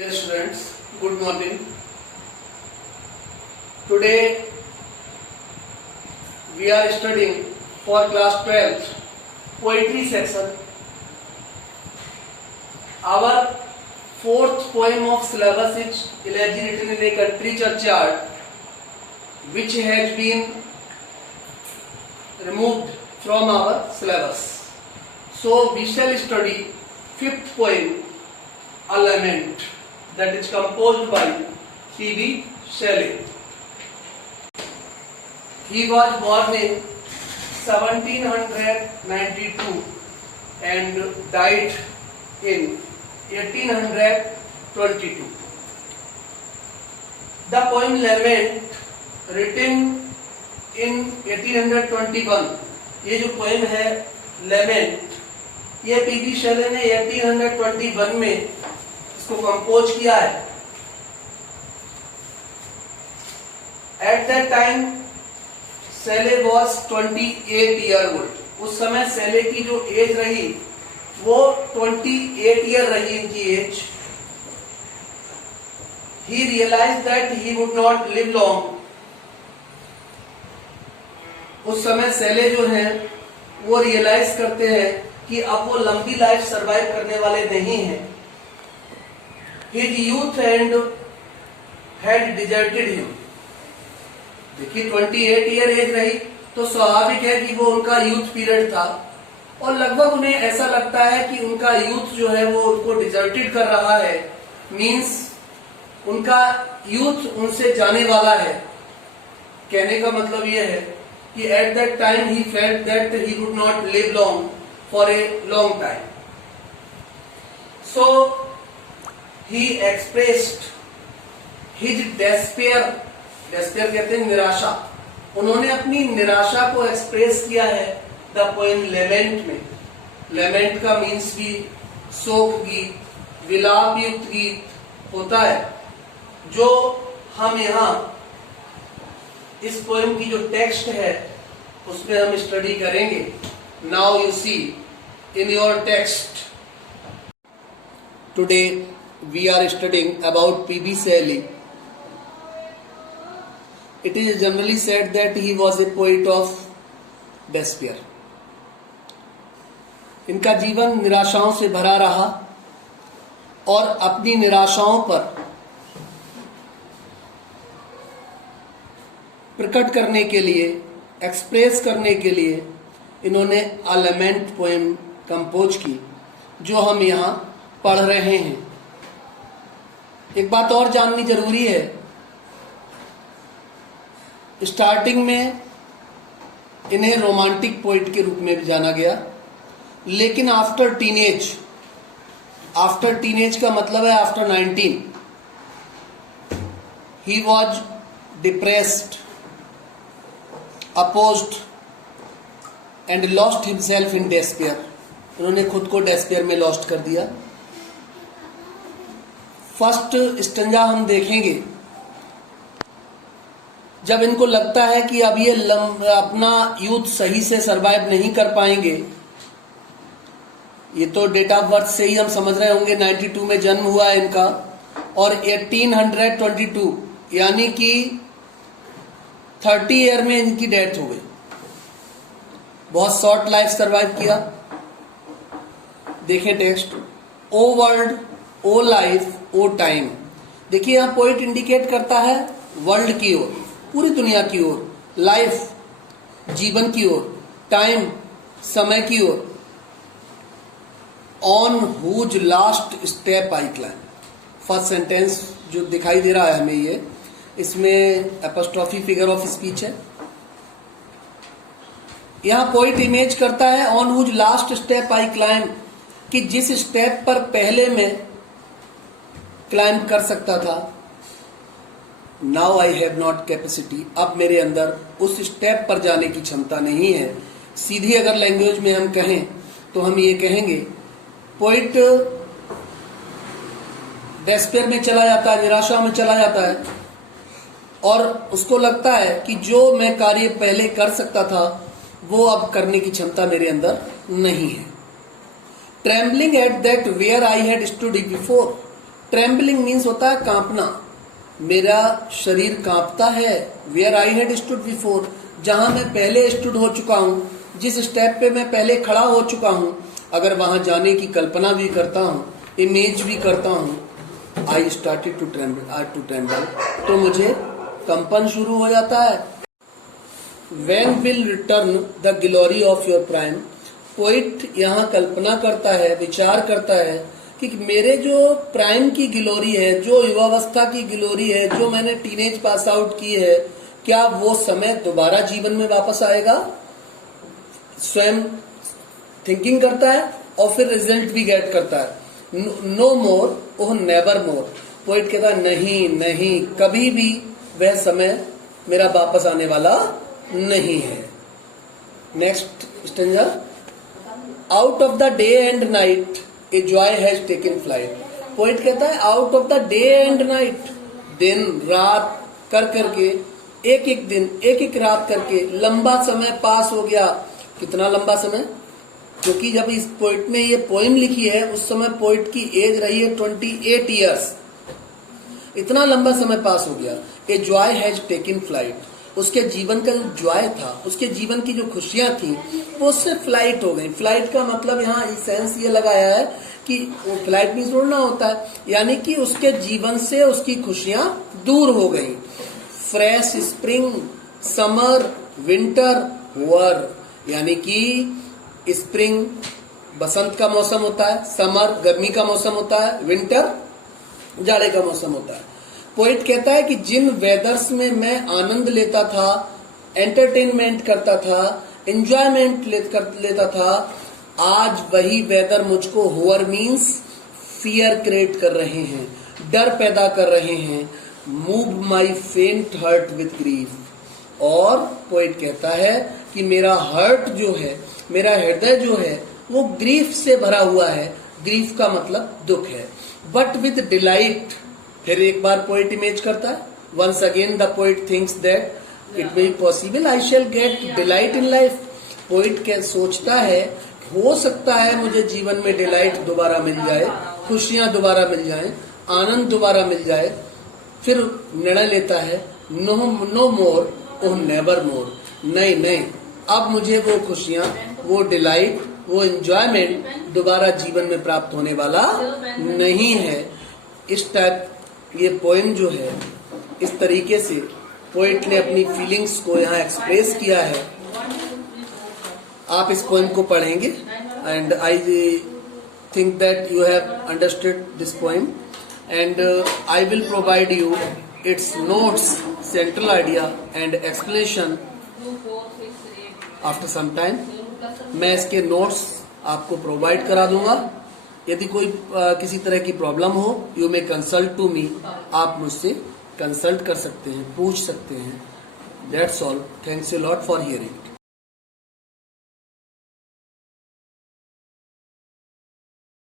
Dear students, good morning. Today we are studying for class 12th poetry section. Our fourth poem of syllabus is Elegy Written in a Country Churchyard, which has been removed from our syllabus. So we shall study fifth poem, A Lament, that is composed by P.B. Shelley. He was born in 1792 and died in 1822. The poem Lament, written in 1821, ये जो poem है लेमेंट, ये PB शेले ने 1821 में इसको compose किया है. At that time Shelley was 28 year old. उस समय सेले की जो एज रही वो 28 ईयर रही इनकी age. He realise that he would not live long. उस समय सेले जो हैं वो रियलाइज करते हैं कि अब वो लंबी लाइफ सरवाइव करने वाले नहीं हैं. His youth and had deserted him. देखिए 28 ईयर एज रही तो स्वाभाविक है कि वो उनका यूथ पीरियड था और लगभग उन्हें ऐसा लगता है कि उनका यूथ जो है वो उनको डिजर्टेड कर रहा है. मीन्स उनका यूथ उनसे जाने वाला है. कहने का मतलब ये है कि eight that time he felt that he would not live long for a long time. So he expressed his despair. despair कहते हैं निराशा. उन्होंने अपनी निराशा को एक्सप्रेस किया है द पोएम लेमेंट में. लेमेंट का मीन्स भी शोक गीत, विलाप युक्त गीत होता है, जो हम यहाँ इस पोएम की जो टेक्स्ट है उसमें हम स्टडी करेंगे. Now you see in your text today we are studying about P.B. Shelley. It is generally said that he was a poet of despair. इनका जीवन निराशाओं से भरा रहा और अपनी निराशाओं पर प्रकट करने के लिए, एक्सप्रेस करने के लिए इन्होंने अ लेमेंट पोएम कंपोज की, जो हम यहाँ पढ़ रहे हैं. एक बात और जाननी जरूरी है. स्टार्टिंग में इन्हें रोमांटिक पोइट के रूप में भी जाना गया, लेकिन आफ्टर टीनेज का मतलब है after 19, he was depressed, opposed and lost himself in despair. उन्होंने खुद को डेस्पेयर में लॉस्ट कर दिया. फर्स्ट स्टंजा हम देखेंगे जब इनको लगता है कि अब ये अपना यूथ सही से सरवाइव नहीं कर पाएंगे. ये तो डेट ऑफ बर्थ से ही हम समझ रहे होंगे, 92 में जन्म हुआ है इनका और 1822 यानी कि 30 ईयर में इनकी डेथ हो गई. बहुत शॉर्ट लाइफ सरवाइव किया. देखें टेक्स्ट. ओ वर्ल्ड, ओ लाइफ, ओ टाइम. देखिए यहां पोइट इंडिकेट करता है वर्ल्ड की ओर, पूरी दुनिया की ओर, लाइफ जीवन की ओर, टाइम समय की ओर. On whose last step I climb. First sentence जो दिखाई दे रहा है हमें, ये इसमें एपोस्ट्रोफी फिगर ऑफ स्पीच है. यहां पोइट इमेज करता है on whose last step I climb, कि जिस स्टेप पर पहले में क्लाइंब कर सकता था, now I have not capacity, अब मेरे अंदर उस स्टेप पर जाने की क्षमता नहीं है. सीधी अगर लैंग्वेज में हम कहें तो हम ये कहेंगे पोइट डेस्पेयर में चला जाता है, निराशा में चला जाता है और उसको लगता है कि जो मैं कार्य पहले कर सकता था वो अब करने की क्षमता मेरे अंदर नहीं है. Trembling at that where I had stood before, trembling means होता है कांपना, मेरा शरीर कांपता है। Where I had stood before, जहां मैं पहले स्टूड हो चुका हूं, जिस स्टेप पे मैं पहले खड़ा हो चुका हूं, अगर वहां जाने की कल्पना भी करता हूं, इमेज भी करता हूं, आई स्टार्टेड टू ट्रेम्बल, तो मुझे कंपन शुरू हो जाता है। When will return the glory of your prime, poet यहाँ कल्पना करता है, विचार करता है कि मेरे जो प्राइम की ग्लोरी है, जो युवावस्था की ग्लोरी है, जो मैंने टीनेज पास आउट की है, क्या वो समय दोबारा जीवन में वापस आएगा। स्वयं थिंकिंग करता है और फिर रिजल्ट भी गेट करता है। नो मोर, ओह नेवर मोर, पोइट कहता है नहीं नहीं, कभी भी वह समय मेरा वापस आने वाला नहीं है। Next stanza, out of the day and night a joy has taken flight, poet कहता है out of the day and night, दिन रात कर करके, एक एक दिन एक एक रात करके लंबा समय पास हो गया। कितना लंबा समय, क्योंकि जब इस पोइट ने ये पोइम लिखी है उस समय पोइट की एज रही है 28 ईयर्स, इतना लंबा समय पास हो गया। A joy has taken flight, उसके जीवन का जो जॉय था, उसके जीवन की जो खुशियां थी, वो उससे फ्लाइट हो गई। फ्लाइट का मतलब यहाँ सेंस ये लगाया है कि वो फ्लाइट मीन्स उड़ना होता है, यानी कि उसके जीवन से उसकी खुशियां दूर हो गई। फ्रेश स्प्रिंग, समर, विंटर, वर, यानी कि स्प्रिंग बसंत का मौसम होता है, समर गर्मी का मौसम होता है, विंटर जाड़े का मौसम होता है। पोइट कहता है कि जिन वेदर्स में मैं आनंद लेता था, एंटरटेनमेंट करता था, एंजॉयमेंट लेता था, आज वही वेदर मुझको होवर मीन्स फियर क्रिएट कर रहे हैं, डर पैदा कर रहे हैं। मूव माई फेंट हर्ट विथ ग्रीफ, और पोइट कहता है कि मेरा हर्ट जो है, मेरा हृदय जो है, वो ग्रीफ से भरा हुआ है। ग्रीफ का मतलब दुख है। बट विद डिलाइट, फिर एक बार पोइट इमेज करता है, once again the poet thinks that it may be possible I shall get delight in life. Poet क्या सोचता है, हो सकता है मुझे जीवन में डिलाइट दोबारा मिल जाए, खुशियां दोबारा मिल जाए, आनंद दोबारा मिल जाए। फिर निर्णय लेता है, नो मोर, ओह नेवर मोर, नहीं नहीं, अब मुझे वो खुशियां, वो डिलाइट, वो एंजॉयमेंट दोबारा जीवन में प्राप्त होने वाला नहीं है। इस टाइप ये पोएम जो है, इस तरीके से पोइट ने अपनी फीलिंग्स को यहाँ एक्सप्रेस किया है। आप इस पोएम को पढ़ेंगे and I think that you have understood this poem and I will provide you its notes, central idea and explanation after some time. मैं इसके नोट्स आपको प्रोवाइड करा दूंगा। यदि कोई किसी तरह की प्रॉब्लम हो, you may consult to me, आप मुझसे कंसल्ट कर सकते हैं, पूछ सकते हैं। That's all, thanks a lot for hearing.